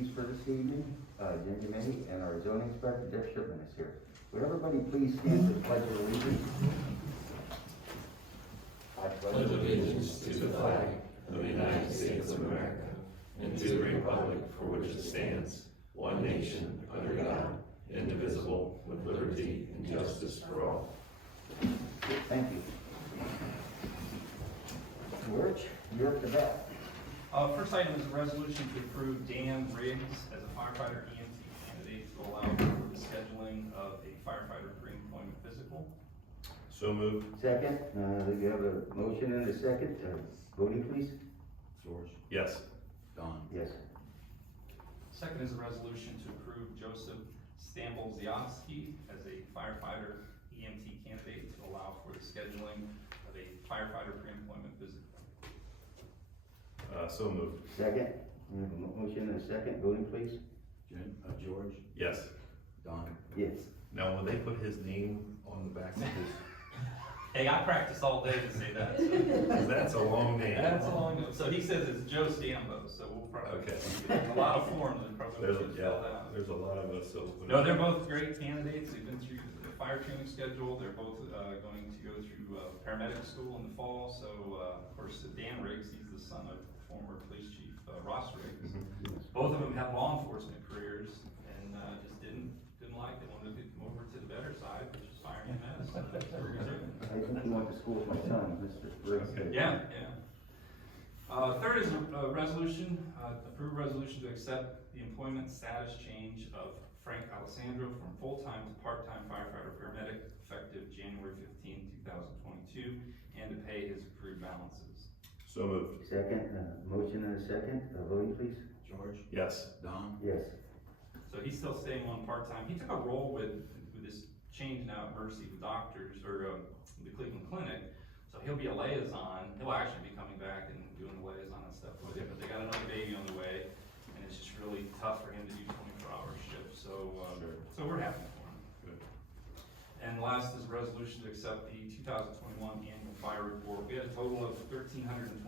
trustees for this evening, Jim May, and our zoning inspector, Jeff Shipman is here. Would everybody please stand for the pledge of allegiance? I pledge allegiance to the flag of the United States of America and to the republic for which it stands, one nation, under God, indivisible, with liberty and justice for all. Thank you. George, you're up to bat. First item is a resolution to approve Dan Riggs as a firefighter EMT candidate to allow for the scheduling of a firefighter pre-employment physical. So moved. Second, we have a motion and a second. Voting please. George? Yes. Don? Yes. Second is a resolution to approve Joseph Stambolziowski as a firefighter EMT candidate to allow for the scheduling of a firefighter pre-employment physical. So moved. Second, we have a motion and a second. Voting please. George? Yes. Don? Yes. Now, will they put his name on the back of his? Hey, I practiced all day to say that. So. 'Cause that's a long name. That's a long name. So he says it's Joe Stambo, so we'll probably, Okay. there's a lot of forms that probably There's should fill out. there's a lot of us. So No, they're both great candidates. They've been through the fire training schedule. They're both going to go through paramedic school in the fall. So, of course, Dan Riggs, he's the son of former police chief Ross Riggs. Both of them have law enforcement careers and just didn't like it. They wanted to come over to the better side, which is fire and EMS. So that's where we're doing. I think he went to school with my son, Mr. Briggs. Okay. Yeah. Third is a resolution, approved resolution to accept the employment status change of Frank Alessandro from full-time to part-time firefighter paramedic effective January 15, 2022, and to pay his accrued balances. So moved. Second, motion and a second. Voting please. George? Yes. Don? Yes. So he's still staying on part-time. He took a role with this change now at Mercy with doctors, or the Cleveland Clinic. So he'll be a liaison. He'll actually be coming back and doing the liaison and stuff with it, but they got another baby on the way, and it's just really tough for him to do 24-hour shifts. So, so we're happy for him. Good. And last is a resolution to accept the 2021 annual fire report. We had a total of 1,327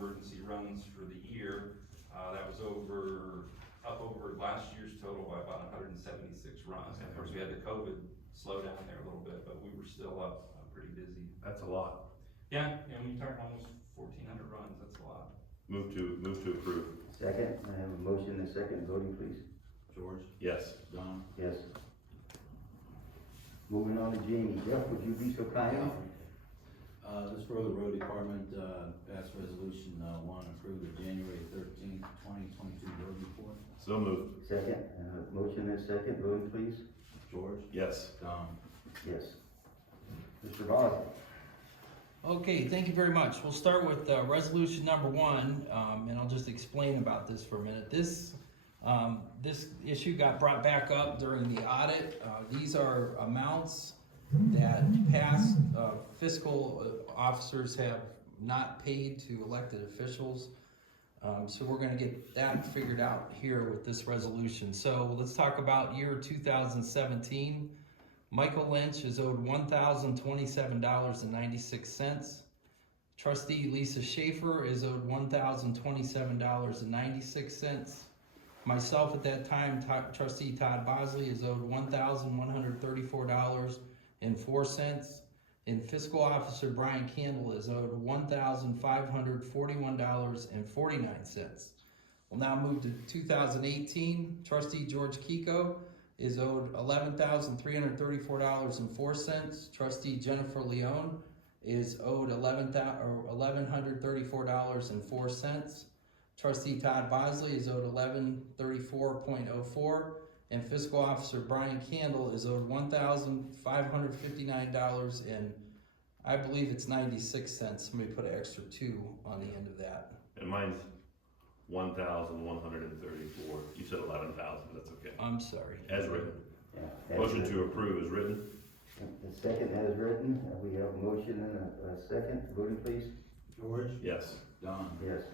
emergency runs for the year. That was up over last year's total by about 176 runs. And of course, we had the COVID slow down there a little bit, but we were still up pretty busy. That's a lot. Yeah, when you talk almost 1,400 runs, that's a lot. Move to approve. Second, I have a motion and a second. Voting please. George? Yes. Don? Yes. Moving on to Jamie. Jeff, would you be so kind? This for the road department, passed resolution, one, approve the January 13th, 2022 road report. So moved. Second, motion and a second. Voting please. George? Yes. Don? Yes. Mr. Boswell. Okay, thank you very much. We'll start with resolution number 1, and I'll just explain about this for a minute. This issue got brought back up during the audit. These are amounts that past fiscal officers have not paid to elected officials. So we're going to get that figured out here with this resolution. So let's talk about year 2017. Michael Lynch is owed $1,027.96. Trustee Lisa Schaefer is owed $1,027.96. Myself at that time, Trustee Todd Bosley, is owed $1,134.04. And Fiscal Officer Brian Candle is owed $1,541.49. We'll now move to 2018. Trustee George Kiko is owed $11,334.04. Trustee Jennifer Leone is owed $1,134.04. Trustee Todd Bosley is owed $1,134.04. And Fiscal Officer Brian Candle is owed $1,559 and I believe it's 96 cents. Somebody put an extra 2 on the end of that. And mine's 1,134. You said 11,000. That's okay. I'm sorry. As written. Yeah, Motion to approve is written. The second as written. We have a motion and a second. Voting please. George? Yes. Don? Yes.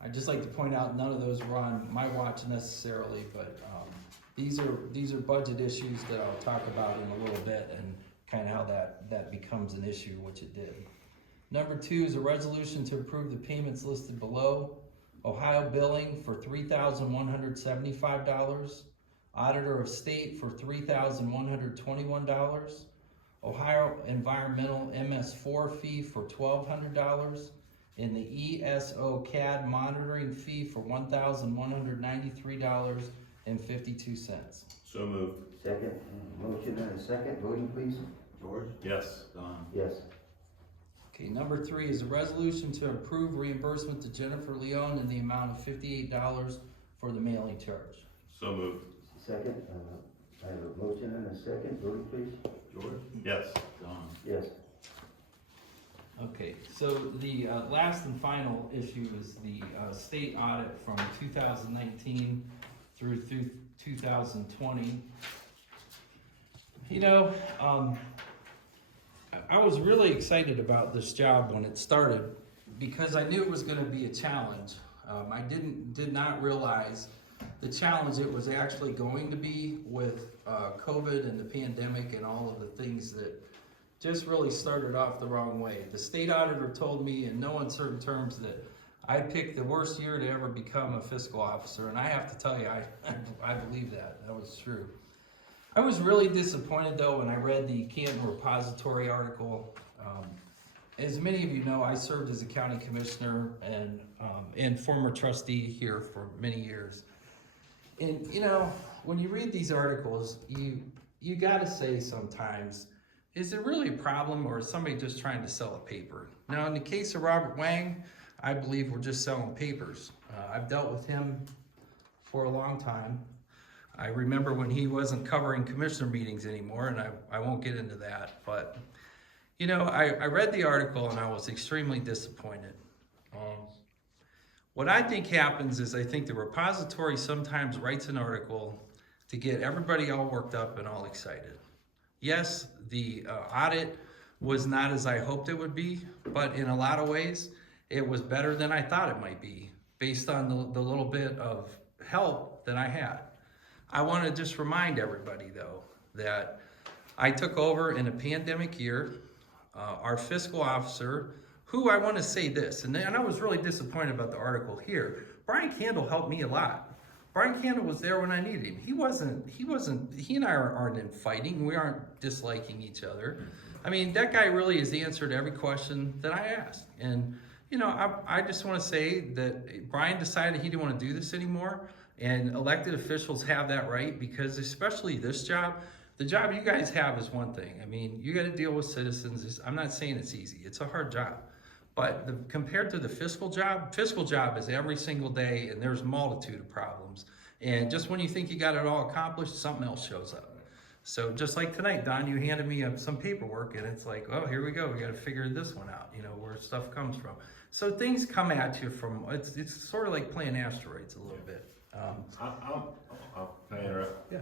I'd just like to point out none of those were on my watch necessarily, but these are budget issues that I'll talk about in a little bit and kind of how that becomes an issue, which it did. Number 2 is a resolution to approve the payments listed below. Ohio Billing for $3,175, Auditor of State for $3,121, Ohio Environmental MS4 fee for $1,200, and the ESO CAD monitoring fee for $1,193.52. So moved. Second, motion and a second, voting please. George? Yes. Don? Yes. Okay, number 3 is a resolution to approve reimbursement to Jennifer Leone in the amount of $58 for the mailing charge. So moved. Second, I have a motion and a second, voting please. George? Yes. Don? Yes. Okay, so the last and final issue is the state audit from 2019 through 2020. You know, I was really excited about this job when it started because I knew it was going to be a challenge. I did not realize the challenge it was actually going to be with COVID and the pandemic and all of the things that just really started off the wrong way. The state auditor told me in no uncertain terms that I picked the worst year to ever become a fiscal officer, and I have to tell you, I believe that. That was true. I was really disappointed though when I read the Canton Repository article. As many of you know, I served as a county commissioner and former trustee here for many years. And you know, when you read these articles, you gotta say sometimes, is it really a problem or is somebody just trying to sell a paper? Now, in the case of Robert Wang, I believe we're just selling papers. I've dealt with him for a long time. I remember when he wasn't covering commissioner meetings anymore, and I won't get into that. But, you know, I read the article and I was extremely disappointed. What I think happens is I think the repository sometimes writes an article to get everybody all worked up and all excited. Yes, the audit was not as I hoped it would be, but in a lot of ways, it was better than I thought it might be, based on the little bit of help that I had. I want to just remind everybody, though, that I took over in a pandemic year. Our fiscal officer, who I want to say this, and I was really disappointed about the article here. Brian Candle helped me a lot. Brian Candle was there when I needed him. He and I aren't in fighting. We aren't disliking each other. I mean, that guy really has answered every question that I asked. And, you know, I just want to say that Brian decided he didn't want to do this anymore. And elected officials have that right, because especially this job, the job you guys have is one thing. I mean, you got to deal with citizens. I'm not saying it's easy. It's a hard job. But compared to the fiscal job is every single day, and there's a multitude of problems. And just when you think you got it all accomplished, something else shows up. So just like tonight, Don, you handed me some paperwork, and it's like, oh, here we go. We got to figure this one out, you know, where stuff comes from. So things come at you from, it's sort of like playing asteroids a little bit. Can I interrupt? Yeah.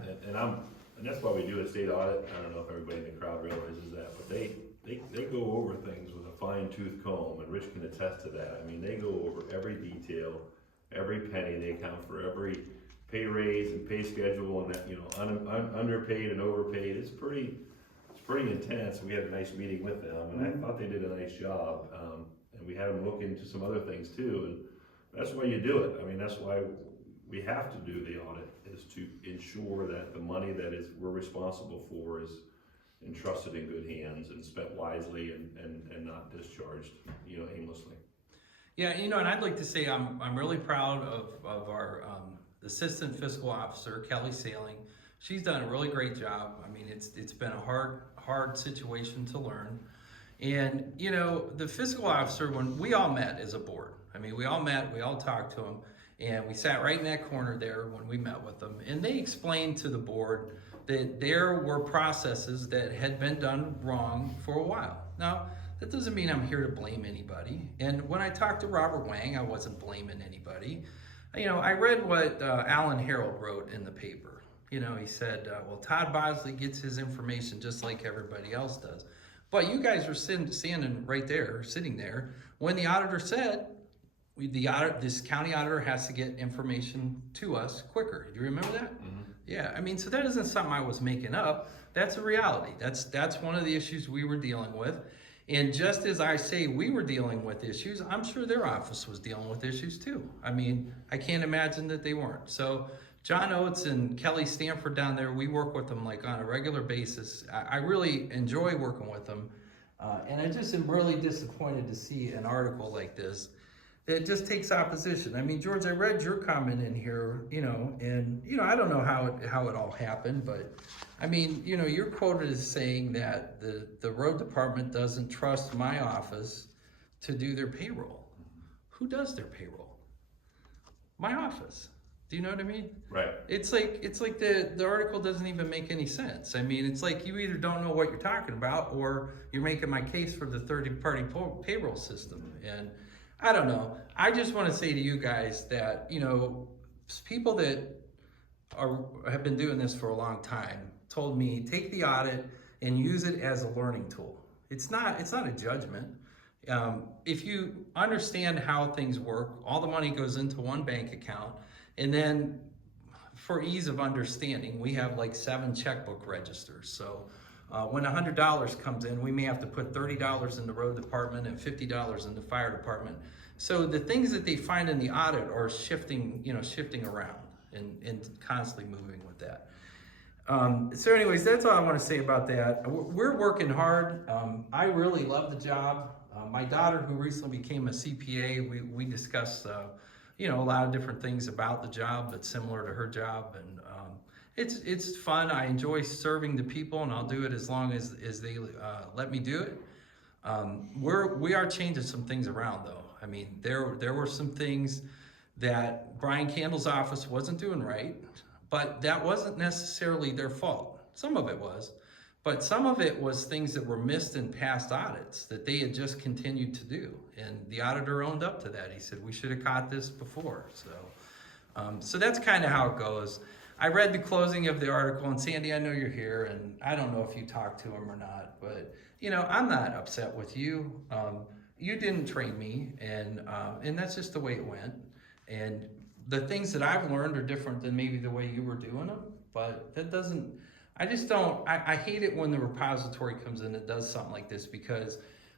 And that's why we do a state audit. I don't know if everybody in the crowd realizes that, but they go over things with a fine tooth comb, and Rich can attest to that. I mean, they go over every detail, every penny. They account for every pay raise and pay schedule, and that, you know, underpaid and overpaid. It's pretty intense. We had a nice meeting with them, and I thought they did a nice job. And we had them look into some other things too, and that's why you do it. I mean, that's why we have to do the audit, is to ensure that the money that we're responsible for is entrusted in good hands and spent wisely and not discharged, you know, aimlessly. Yeah, you know, and I'd like to say I'm really proud of our assistant fiscal officer, Kelly Sailing. She's done a really great job. I mean, it's been a hard situation to learn. And, you know, the fiscal officer, when we all met as a board, I mean, we all met, we all talked to him, and we sat right in that corner there when we met with them. And they explained to the board that there were processes that had been done wrong for a while. Now, that doesn't mean I'm here to blame anybody. And when I talked to Robert Wang, I wasn't blaming anybody. You know, I read what Alan Harold wrote in the paper. You know, he said, well, Todd Bosley gets his information just like everybody else does. But you guys were standing right there, sitting there, when the auditor said, this county auditor has to get information to us quicker. Do you remember that? Mm-hmm. Yeah, I mean, so that isn't something I was making up. That's a reality. That's one of the issues we were dealing with. And just as I say we were dealing with issues, I'm sure their office was dealing with issues too. I mean, I can't imagine that they weren't. So John Oates and Kelly Stanford down there, we work with them like on a regular basis. I really enjoy working with them. And I just am really disappointed to see an article like this that just takes opposition. I mean, George, I read your comment in here, and, I don't know how it all happened, but I mean, you're quoted as saying that the road department doesn't trust my office to do their payroll. Who does their payroll? My office. Do you know what I mean? Right. It's like the article doesn't even make any sense. I mean, it's like you either don't know what you're talking about or you're making my case for the third-party payroll system. And I don't know. I just want to say to you guys that, people that have been doing this for a long time told me, take the audit and use it as a learning tool. It's not a judgment. If you understand how things work, all the money goes into one bank account, and then for ease of understanding, we have like 7 checkbook registers. So when $100 comes in, we may have to put $30 in the road department and $50 in the fire department. So the things that they find in the audit are shifting around and constantly moving with that. So anyways, that's all I want to say about that. We're working hard. I really love the job. My daughter, who recently became a CPA, we discussed, a lot of different things about the job that's similar to her job. And it's fun. I enjoy serving the people, and I'll do it as long as they let me do it. We are changing some things around, though. I mean, there were some things that Brian Candle's office wasn't doing right, but that wasn't necessarily their fault. Some of it was, but some of it was things that were missed in past audits that they had just continued to do. And the auditor owned up to that. He said, we should have caught this before. So that's kind of how it goes. I read the closing of the article, and Sandy, I know you're here, and I don't know if you talked to him or not, but I'm not upset with you. You didn't train me, and that's just the way it went. And the things that I've learned are different than maybe the way you were doing them, but that doesn't, I hate it when the repository comes in and does something like this, because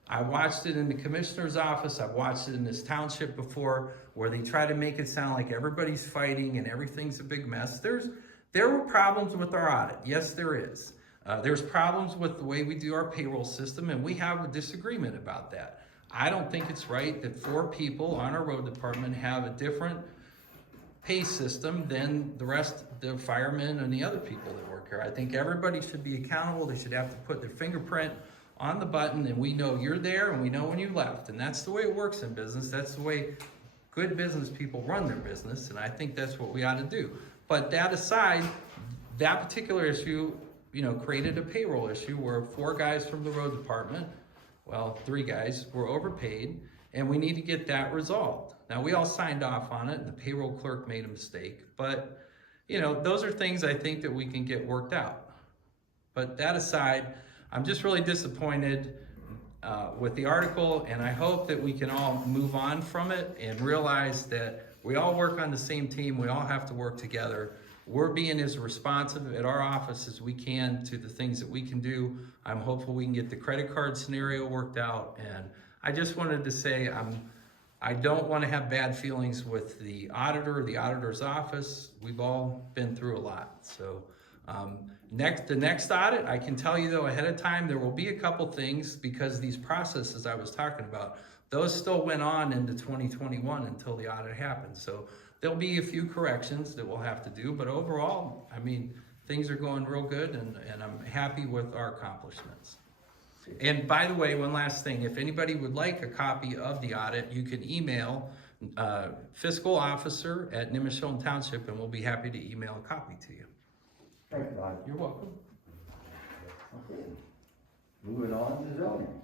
I watched it in the commissioner's office, I've watched it in this township before, where they try to make it sound like everybody's fighting and everything's a big mess. There were problems with our audit. Yes, there is. There's problems with the way we do our payroll system, and we have a disagreement about that. I don't think it's right that 4 people on our road department have a different pay system than the rest, the firemen and the other people that work here. I think everybody should be accountable. They should have to put their fingerprint on the button, and we know you're there and we know when you left. And that's the way it works in business. That's the way good business people run their business, and I think that's what we ought to do. But that aside, that particular issue, created a payroll issue where 4 guys from the road department, 3 guys, were overpaid, and we need to get that resolved. Now, we all signed off on it, and the payroll clerk made a mistake, but, those are things I think that we can get worked out. But that aside, I'm just really disappointed with the article, and I hope that we can all move on from it and realize that we all work on the same team, we all have to work together. We're being as responsive at our office as we can to the things that we can do. I'm hopeful we can get the credit card scenario worked out, and I just wanted to say I don't want to have bad feelings with the auditor, the auditor's office. We've all been through a lot. So the next audit, I can tell you though ahead of time, there will be a couple things, because these processes I was talking about, those still went on into 2021 until the audit happened. So there'll be a few corrections that we'll have to do, but overall, things are going real good, and I'm happy with our accomplishments. And by the way, one last thing, if anybody would like a copy of the audit, you can email fiscal officer at Nimishillen Township, and we'll be happy to email a copy to you. Thanks, Rod. You're welcome. Okay. Moving on to zoning.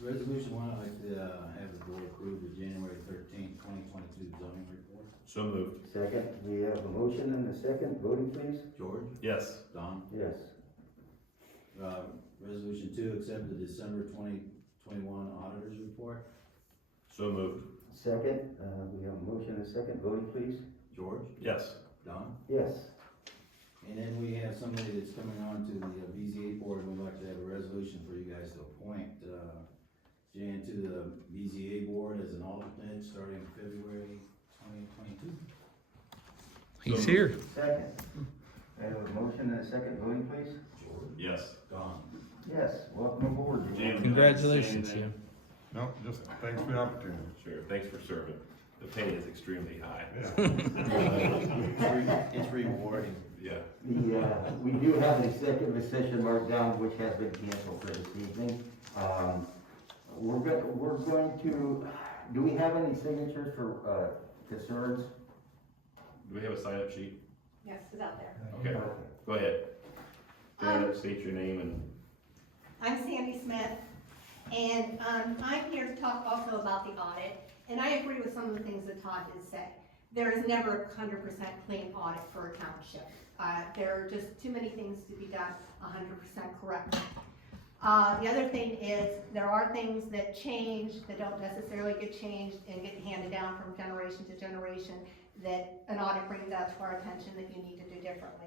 Resolution 1, I'd like to have the board approve the January 13th, 2022 zoning report. So moved. Second, we have a motion and a second. Voting, please. George? Yes. Don? Yes. Resolution 2, accept the December 2021 auditor's report. So moved. Second, we have a motion and a second. Voting, please. George? Yes. Don? Yes. And then we have somebody that's coming on to the BZA board, we'd like to have a resolution for you guys to appoint, Jan to the BZA board as an alternate starting February 2022. He's here. Second. I have a motion and a second, voting please? Yes. Gone. Yes, welcome aboard. Jim. Congratulations, Jim. No, just thanks for the opportunity. Sure, thanks for serving. The pay is extremely high. It's rewarding. Yeah. We do have an executive session marked down, which has been canceled for this evening. We're going to, do we have any signatures for, concerns? Do we have a sign-up sheet? Yes, it's out there. Okay, go ahead. Go ahead, state your name and, I'm Sandy Smith, and I'm here to talk also about the audit, and I agree with some of the things that Todd did say. There is never a 100% clean audit for a township. There are just too many things to be done 100% correctly. The other thing is, there are things that change that don't necessarily get changed and get handed down from generation to generation that an audit brings out to our attention that you need to do differently.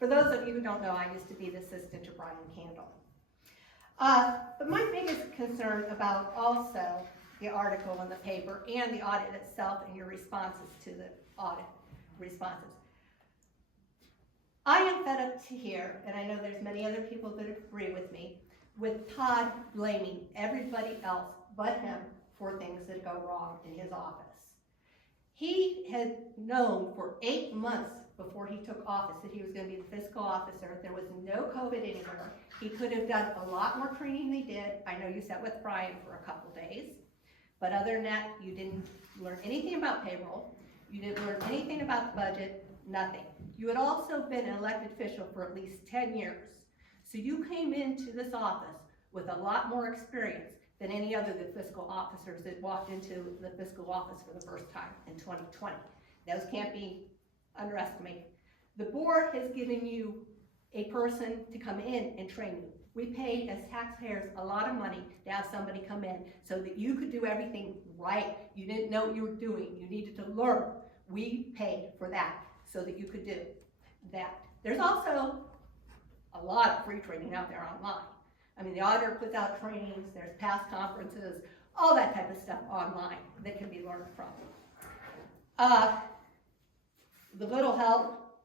For those of you who don't know, I used to be the assistant to Brian Candle. But my biggest concern about also the article in the paper and the audit itself and your responses to the audit responses. I am fed up to hear, and I know there's many other people that agree with me, with Todd blaming everybody else but him for things that go wrong in his office. He had known for 8 months before he took office that he was going to be the fiscal officer. There was no COVID anywhere. He could have done a lot more training than he did. I know you sat with Brian for a couple days, but other than that, you didn't learn anything about payroll. You didn't learn anything about the budget, nothing. You had also been an elected official for at least 10 years. So you came into this office with a lot more experience than any other of the fiscal officers that walked into the fiscal office for the first time in 2020. Those can't be underestimated. The board has given you a person to come in and train you. We paid as taxpayers a lot of money to have somebody come in so that you could do everything right. You didn't know what you were doing. You needed to learn. We paid for that so that you could do that. There's also a lot of free training out there online. I mean, the auditor puts out trainings, there's past conferences, all that type of stuff online that can be learned from. The little help,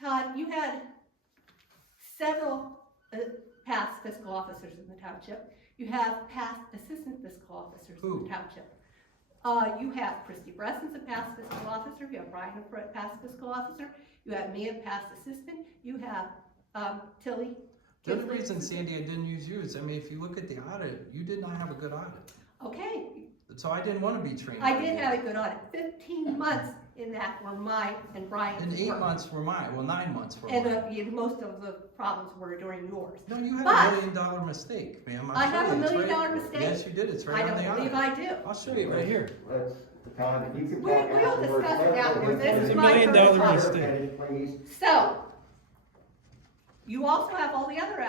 Todd, you had several past fiscal officers in the township. You have past assistant fiscal officers in the township. You have Christy Bresson's a past fiscal officer, you have Brian a past fiscal officer, you have me a past assistant, you have Tilly. The other reason, Sandy, I didn't use you is, I mean, if you look at the audit, you did not have a good audit. Okay, So I didn't want to be trained. I did have a good audit. 15 months in that were mine and Brian's And 8 work. months were mine, well, 9 months were And mine. most of the problems were during yours. No, you had But- $1 million mistake, ma'am. I have a It's $1 million right- mistake? Yes, you did, it's I right on the don't audit. believe I do. I'll show you right here. Let's, Todd, if you could We'll talk afterwards. discuss it afterwards. This is Let my the $1 million first mistake. Please. So, you also have all the other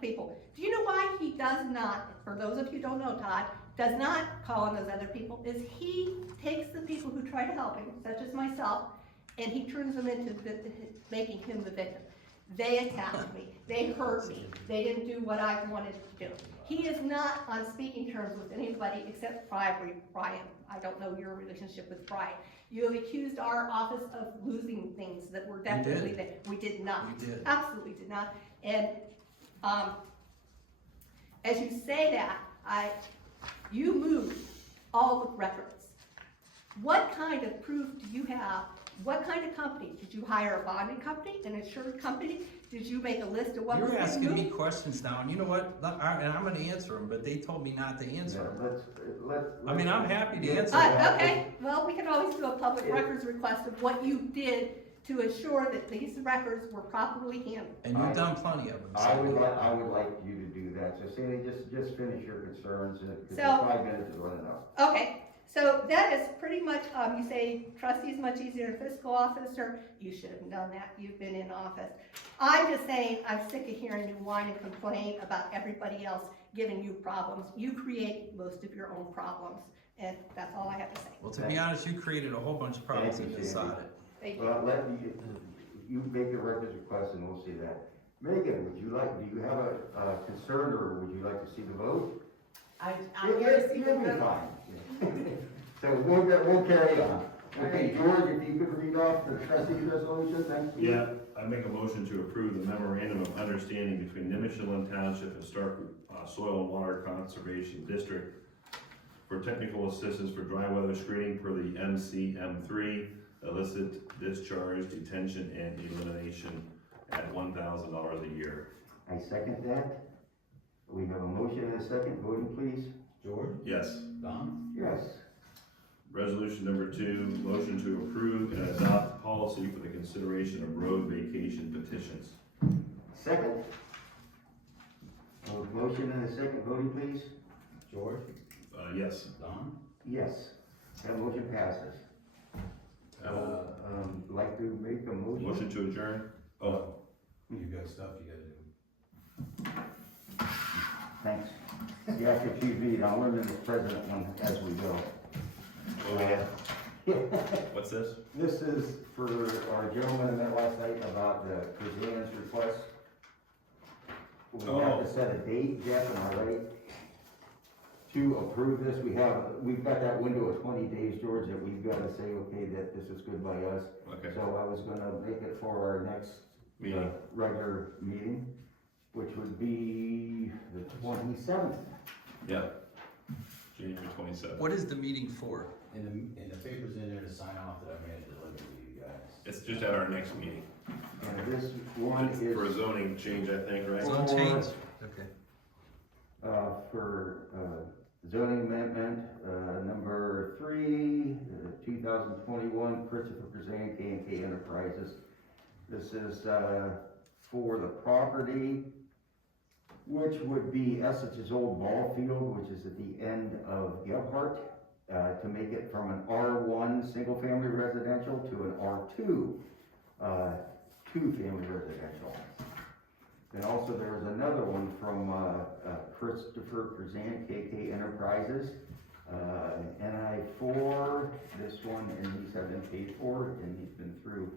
people. Do you know why he does not, for those of you who don't know Todd, does not call on those other people, is he takes the people who try to help him, such as myself, and he turns them into making him the victim. They attacked me, they hurt me, they didn't do what I wanted to do. He is not on speaking terms with anybody except Brian. I don't know your relationship with Brian. You have accused our office of losing things that were definitely there. We did not. We did. Absolutely did not. And as you say that, you moved all the records. What kind of proof do you have? What kind of company? Did you hire a bonding company, an insurance company? Did you make a list of what was You're being asking me moved? questions now, and you know what, and I'm gonna answer them, but they told me not to answer them. Let's. I mean, I'm happy to answer. Okay, well, we can always do a public records request of what you did to assure that these records were properly handled. And you've done plenty of them. I would so- like you to do that, so Sandy, just finish your concerns, because So- 5 minutes is running out. Okay, so that is pretty much, you say trustee is much easier than fiscal officer. You should have done that, you've been in office. I'm just saying, I'm sick of hearing you whine and complain about everybody else giving you problems. You create most of your own problems, and that's all I have to say. Well, to be honest, you created a whole bunch of problems Thank in you, this Sandy. audit. Thank you. Well, you make your records request and we'll see that. Megan, do you have a concern, or would you like to see the vote? I'm here to see You'll be the fine. So we'll carry on. Okay, George, if you could read off the trustees resolution, thank you. Yeah, I make a motion to approve the memorandum of understanding between Nimishillen Township and Stark Soil and Water Conservation District for technical assistance for dry weather screening per the MCM3, illicit discharge, detention, and elimination at $1,000 a year. I second that. We have a motion and a second, voting please. George, Yes. Don, Yes. Resolution number 2, motion to approve and adopt policy for the consideration of road vacation petitions. Second. A motion and a second, voting please. George, Yes. Don, Yes. That motion passes. Like to make a motion? Motion to adjourn? Oh, you got stuff you gotta do. Thanks. You have to keep me, I'll learn the president one as we go. oh yeah. What's this? This is for our gentleman that met last night about the Kazan's request. We have to set a date, Jeff, and I right to approve this. We've got that window of 20 days, George, that we've gotta say, okay, that this is good by us. Okay. So I was gonna make it for our next Meeting. regular meeting, which would be the 27th. Yeah. January 27th. What is the meeting for? And the paper's in there to sign off that I made a delivery to you guys. It's just at our next meeting. And this one It's is for a zoning change, I think, right? Zone change? Okay. for zoning amendment, number 3, 2021, Christopher Kazan, K&K Enterprises. This is for the property, which would be Essex's old ball field, which is at the end of Gebhardt, to make it from an R1 single-family residential to an R2 two-family residential. And also there was another one from Christopher Kazan, KK Enterprises, NI4, this one, and these have been paid for, and he's been through,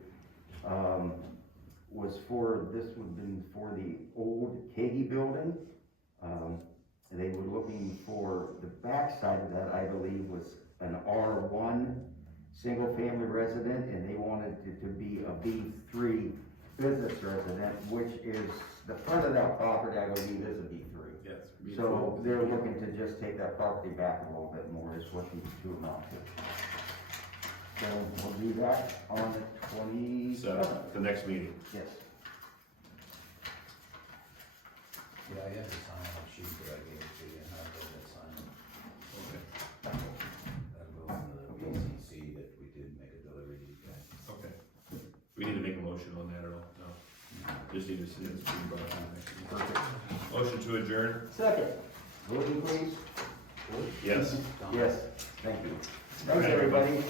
this would have been for the old Kagi building. They were looking for, the backside of that, I believe, was an R1 single-family resident, and they wanted it to be a B3 business resident, which is, the front of that property, I believe, is a B3. Yes. So they're looking to just take that property back a little bit more, is what these two amount to. So we'll do that on the 27th. The next meeting. Yes. Yeah, I have to sign off sheet that I gave to you, and I'll go and sign it. Okay. That'll go in the BCC that we did make a delivery to you guys. Okay. We need to make a motion on that or all? No? Just need to see this being brought on next meeting. Perfect. Motion to adjourn? Second, voting please. Yes. Yes, thank you. Thanks, everybody.